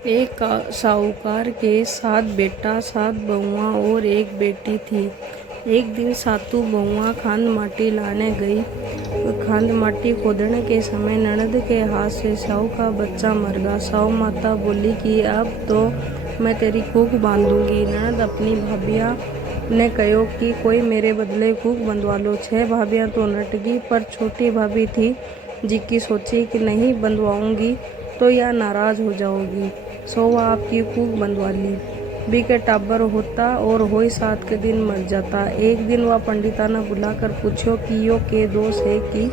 एक साहूकार के 7 बेटा 7 बहुआं और एक बेटी थी। एक दिन सातू बहुआं खांड माटी लाने गई। खांड माटी खोदने के समय ननद के हाथ से साहू का बच्चा मर गया। साहू माता बोली कि अब तो मैं तेरी कूख बांधूंगी। ननद अपनी भाभिया ने कहो कि कोई मेरे बदले कूख बंधवा लो। 6 भाभियां तो नट गई, पर छोटी भाभी थी जिसकी सोची कि नहीं बंधवाऊंगी तो यह नाराज हो जाओगी, सो वह आपकी कूख बंधवा ली। बी के टाबर होता और होई 7 के दिन मर जाता। एक दिन वह पंडिताना बुलाकर पूछो कि यो के दोष है कि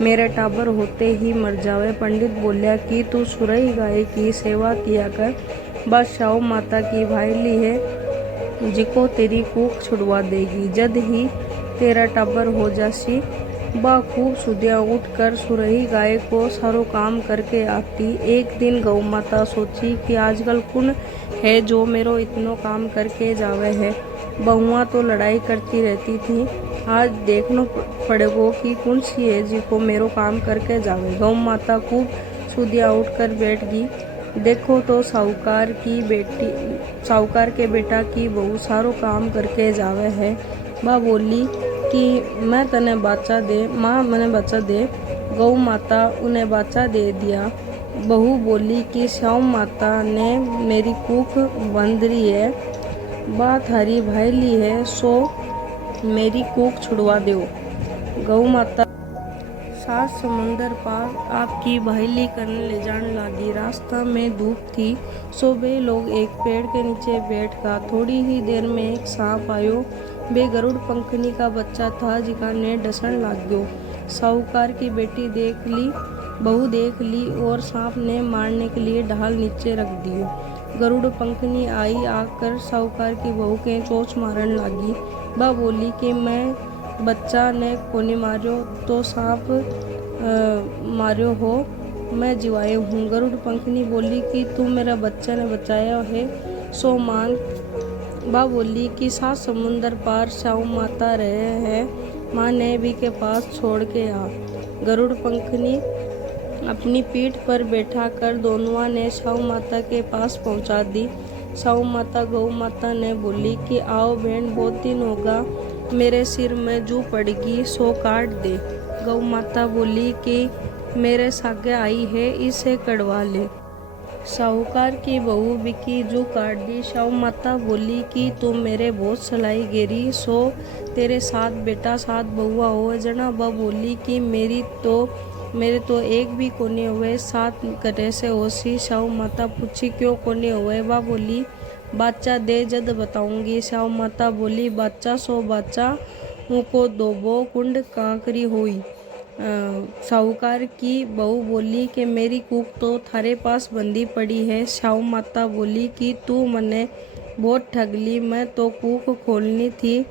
मेरे टाबर होते ही मर जावे। पंडित बोलिया कि तू सुरई गाय की सेवा किया कर, बस साहू माता की भाईली है जिको तेरी कूख छुड़वा देगी। जद ही तेरा टाबर हो जासी बा खूब सुदिया उठ कर सुरही गाय को सारो काम करके आती। एक दिन गौ माता सोची कि आजकल कौन है जो मेरो इतनो काम करके जावे है। बहुआ तो लड़ाई करती रहती थी, आज देखनो पड़ेगो कि कौन सी है जिको मेरो काम करके जावे। गौ माता खूब सुदिया उठ कर बैठ गई। देखो तो साहूकार के बेटा की बहू सारो काम करके जावे है। बा बोली कि मैं तने बाचा दे, माँ मैंने बाचा दे। गौ माता उन्हें बाचा दे दिया। बहू बोली कि साहू माता ने मेरी कूख बंध रही है, बा थारी भाईली है, सो मेरी कूख छुड़वा दो। गौ माता 7 समुंदर पार आपकी भाईली करने ले जाने लगी। रास्ता में धूप थी, सो वे लोग एक पेड़ के नीचे बैठ गया। थोड़ी ही देर में एक सांप आयो। वे गरुड़ पंखनी का बच्चा था जिका ने डसन लाग गयो। साहूकार की बेटी बहू देख ली और सांप ने मारने के लिए ढाल नीचे रख दियो। गरुड़ पंखनी आई आकर साहूकार की बहू के चोंच मारन लगी। बा बोली कि मैं बच्चा ने कोनी मार्यो तो सांप मार्यो हो, मैं जिवाए हूँ। गरुड़ पंखनी बोली कि तू मेरा बच्चा ने बचाया है, सो मांग। बा बोली कि 7 समुंदर पार साहू माता रहे हैं, माँ ने भी के पास छोड़ के आ। गरुड़ पंखनी अपनी पीठ पर बैठा कर दोनों ने साहू माता के पास पहुंचा दी। साहू माता गौ माता ने बोली कि आओ बहन, बहुत दिन होगा मेरे सिर में जू पड़गी, सो काट दे। गौ माता बोली कि मेरे सागे आई है, इसे कड़वा ले। साहूकार की बहू बिकी जू काट दी। साहू माता बोली कि तुम मेरे बहुत सलाई गेरी, सो तेरे 7 बेटा 7 बहुआ हो जना। बा बोली कि मेरे तो एक भी कोने हुए, 7 कटे से होसी। साहू माता पूछी क्यों कोने हुए। बा बोली बाचा दे जद बताऊंगी। साहू माता बोली बाचा सो बाचा उनको दोबो कुंड कांकरी हुई। साहूकार की बहू बोली कि मेरी कूख तो थारे पास बंदी पड़ी है। साहू माता बोली कि तू मने बहुत ठगली, मैं तो कूख खोलनी थी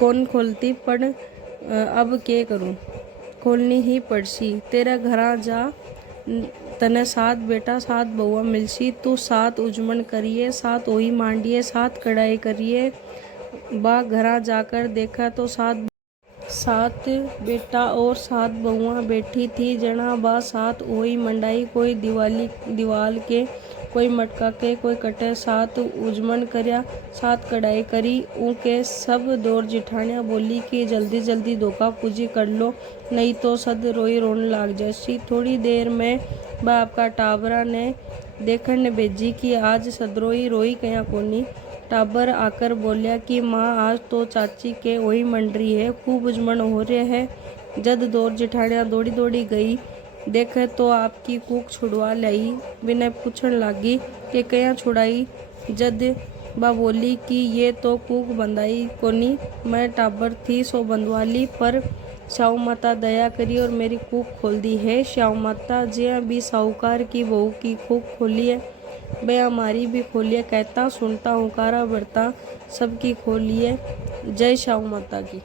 कौन खोलती, पर अब के करूं, खोलनी ही पड़सी। तेरा घरा जा, तने 7 बेटा 7 बहुआ मिलसी। तू 7 उजमन करिए, 7 ओही मांडिए, 7 कढ़ाई करिए। बा घरा जाकर देखा तो 7 बेटा और 7 बहुआ बैठी थी। जना बा 7 ओही मंडाई, कोई दीवाल के, कोई मटका के, कोई कटे। 7 उजमन करया, 7 कढ़ाई करी। उनके सब दौर जिठानिया बोली कि जल्दी जल्दी धोखा पूजी कर लो, नहीं तो सद रोई रोने लाग जासी। थोड़ी देर में बाप का टाबरा ने देखने ने भेजी कि आज सदरोई रोई कया कोनी। टाबर आकर बोलिया कि माँ आज तो चाची के वही मंडरी है, खूब उजमन हो रहे है। जद दौर जिठानिया दौड़ी दौड़ी गई, देखे तो आपकी कूख छुड़वा लाई। बिना पूछन लगी कि कया छुड़ाई। जद बा बोली कि ये तो कूख बंधाई कोनी, मैं टाबर थी सो बंधवा ली, पर साहू माता दया करी और मेरी कूख खोल दी है। साहू माता जिया भी साहूकार की बहू की कूख खोली है, बे हमारी भी खोलिए, कहता सुनता हुकारा भरता सबकी खोलिए। जय साहू माता की।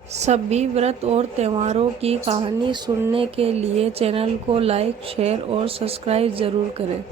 सभी व्रत और त्योहारों की कहानी सुनने के लिए चैनल को लाइक, शेयर और सब्सक्राइब जरूर करें।